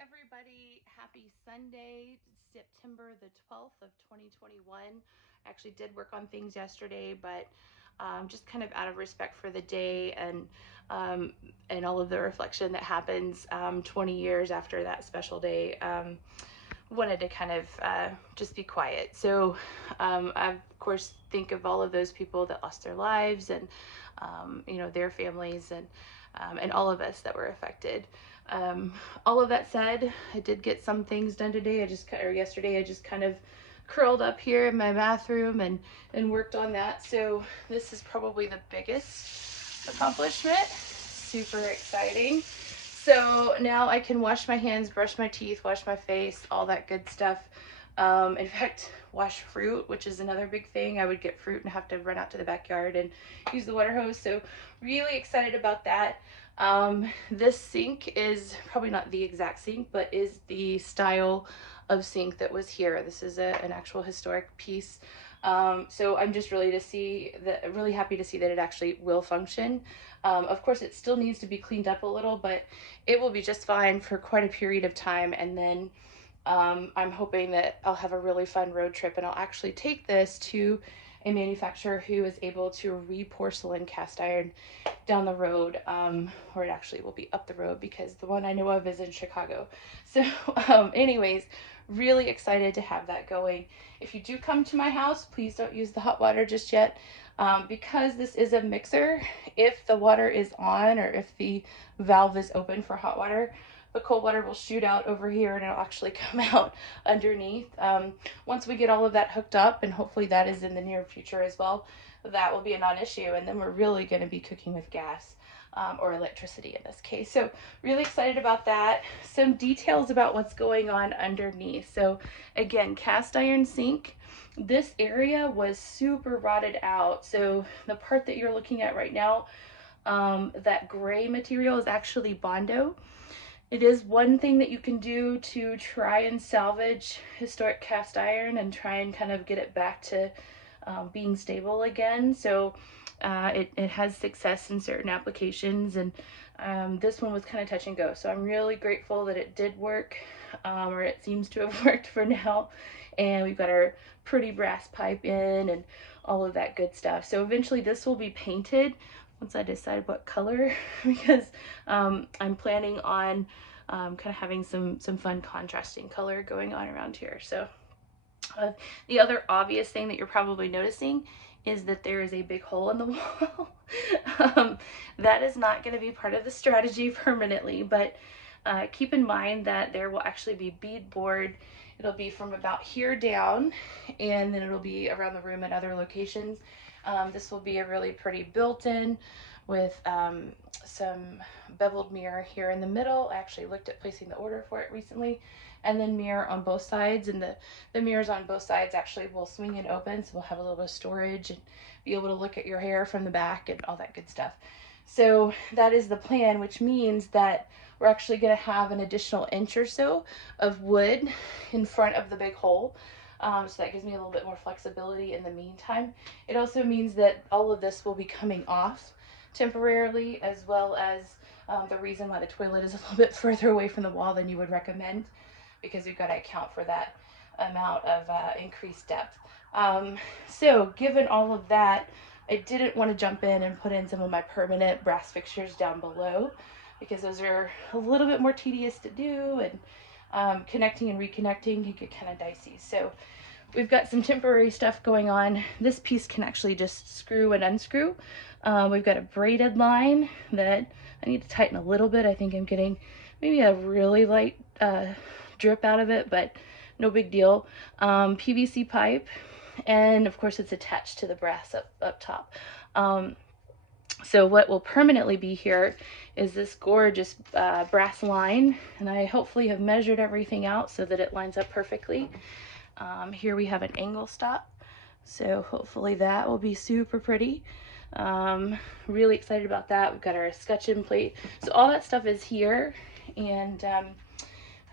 everybody. Happy Sunday, September the 12th of 2021. I actually did work on things yesterday, but just kind of out of respect for the day and all of the reflection that happens 20 years after that special day, wanted to kind of just be quiet. So I, of course, think of all of those people that lost their lives and, their families and all of us that were affected. All of that said, I did get some things done today. Yesterday, I just kind of curled up here in my bathroom and worked on that. So this is probably the biggest accomplishment. Super exciting. So now I can wash my hands, brush my teeth, wash my face, all that good stuff. In fact, wash fruit, which is another big thing. I would get fruit and have to run out to the backyard and use the water hose. So really excited about that. This sink is probably not the exact sink, but is the style of sink that was here. This is an actual historic piece. So I'm just really happy to see that it actually will function. Of course, it still needs to be cleaned up a little, but it will be just fine for quite a period of time. And then I'm hoping that I'll have a really fun road trip and I'll actually take this to a manufacturer who is able to re-porcelain cast iron down the road, or it actually will be up the road because the one I know of is in Chicago. So anyways, really excited to have that going. If you do come to my house, please don't use the hot water just yet. Because this is a mixer, if the water is on or if the valve is open for hot water, the cold water will shoot out over here and it'll actually come out underneath. Once we get all of that hooked up, and hopefully that is in the near future as well, that will be a non-issue, and then we're really going to be cooking with gas or electricity in this case. So really excited about that. Some details about what's going on underneath. So again, cast iron sink. This area was super rotted out. So the part that you're looking at right now, that gray material is actually Bondo. It is one thing that you can do to try and salvage historic cast iron and try and kind of get it back to being stable again. So it has success in certain applications, and this one was kind of touch and go. So I'm really grateful that it did work, or it seems to have worked for now. And we've got our pretty brass pipe in and all of that good stuff. So eventually this will be painted once I decide what color, because I'm planning on kind of having some fun contrasting color going on around here. So the other obvious thing that you're probably noticing is that there is a big hole in the wall. That is not going to be part of the strategy permanently, but keep in mind that there will actually be beadboard. It'll be from about here down, and then it'll be around the room at other locations. This will be a really pretty built-in with some beveled mirror here in the middle. I actually looked at placing the order for it recently. And then mirror on both sides, and the mirrors on both sides actually will swing and open, so we'll have a little bit of storage and be able to look at your hair from the back and all that good stuff. So that is the plan, which means that we're actually going to have an additional inch or so of wood in front of the big hole. So that gives me a little bit more flexibility in the meantime. It also means that all of this will be coming off temporarily, as well as the reason why the toilet is a little bit further away from the wall than you would recommend, because we've got to account for that amount of increased depth. So given all of that, I didn't want to jump in and put in some of my permanent brass fixtures down below, because those are a little bit more tedious to do, and connecting and reconnecting can get kind of dicey. So we've got some temporary stuff going on. This piece can actually just screw and unscrew. We've got a braided line that I need to tighten a little bit. I think I'm getting maybe a really light drip out of it, but no big deal. PVC pipe, and of course it's attached to the brass up top. So what will permanently be here is this gorgeous brass line, and I hopefully have measured everything out so that it lines up perfectly. Here we have an angle stop, so hopefully that will be super pretty. Really excited about that. We've got our escutcheon plate, so all that stuff is here, and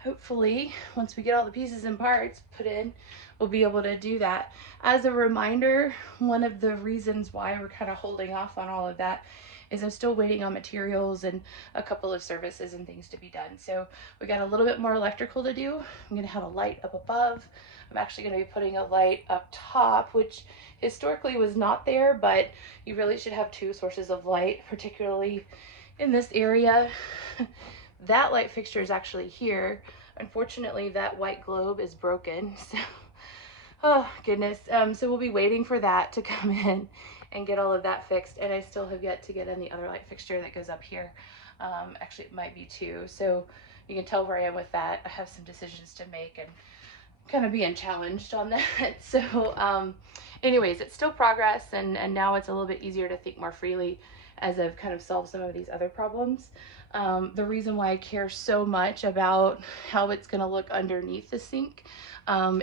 hopefully once we get all the pieces and parts put in, we'll be able to do that. As a reminder, one of the reasons why we're kind of holding off on all of that is I'm still waiting on materials and a couple of services and things to be done. So we got a little bit more electrical to do. I'm gonna have a light up above. I'm actually gonna be putting a light up top, which historically was not there, but you really should have two sources of light, particularly in this area. That light fixture is actually here. Unfortunately, that white globe is broken, so oh goodness. So we'll be waiting for that to come in and get all of that fixed, and I still have yet to get in the other light fixture that goes up here. Actually, it might be two, so you can tell where I am with that. I have some decisions to make and kind of being challenged on that. So anyways, it's still progress, and now it's a little bit easier to think more freely as I've kind of solved some of these other problems. The reason why I care so much about how it's going to look underneath the sink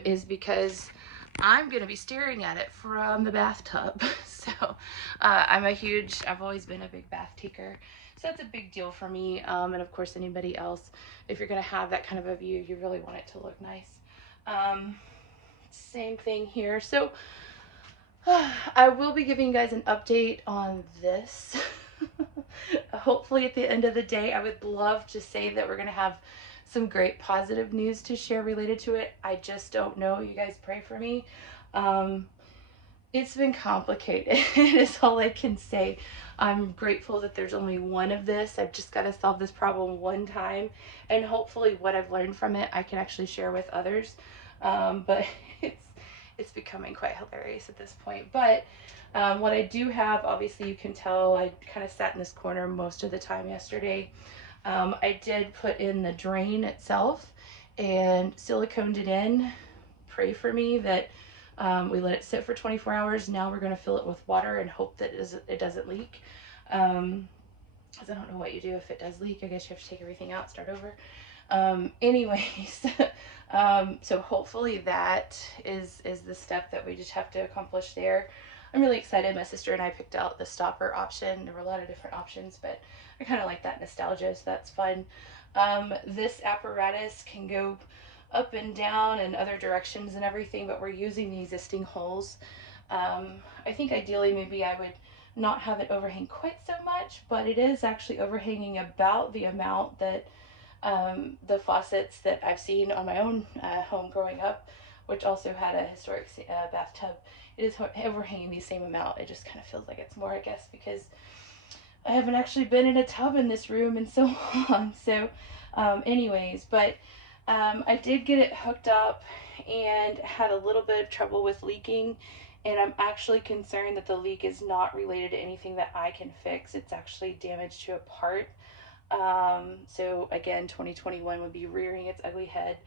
is because I'm going to be staring at it from the bathtub. So I've always been a big bath taker. So that's a big deal for me. And of course, anybody else, if you're going to have that kind of a view, you really want it to look nice. Same thing here. So I will be giving you guys an update on this. Hopefully at the end of the day. I would love to say that we're going to have some great positive news to share related to it. I just don't know. You guys pray for me. It's been complicated is all I can say. I'm grateful that there's only one of this. I've just got to solve this problem one time, and hopefully what I've learned from it I can actually share with others. But it's becoming quite hilarious at this point. But what I do have, obviously you can tell I kind of sat in this corner most of the time yesterday. I did put in the drain itself and siliconed it in. Pray for me that we let it sit for 24 hours. Now we're going to fill it with water and hope that it doesn't leak. Because I don't know what you do if it does leak. I guess you have to take everything out, start over. Anyways, so hopefully that is the step that we just have to accomplish there. I'm really excited. My sister and I picked out the stopper option. There were a lot of different options, but I kind of like that nostalgia, so that's fun. This apparatus can go up and down and other directions and everything, but we're using the existing holes. I think ideally maybe I would not have it overhang quite so much, but it is actually overhanging about the amount that the faucets that I've seen on my own home growing up, which also had a historic bathtub. It is overhanging the same amount. It just kind of feels like it's more, I guess, because I haven't actually been in a tub in this room in so long. So anyways, but I did get it hooked up and had a little bit of trouble with leaking, and I'm actually concerned that the leak is not related to anything that I can fix. It's actually damage to a part. So again, 2021 would be rearing its ugly head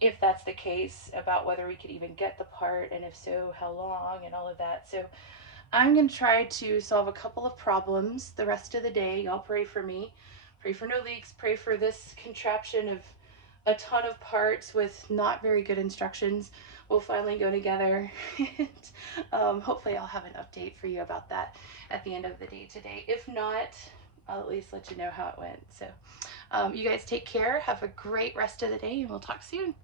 if that's the case, about whether we could even get the part, and if so, how long, and all of that. So I'm going to try to solve a couple of problems the rest of the day. Y'all pray for me. Pray for no leaks. Pray for this contraption of a ton of parts with not very good instructions will finally go together. And hopefully I'll have an update for you about that at the end of the day today. If not, I'll at least let you know how it went. So you guys take care. Have a great rest of the day, and we'll talk soon.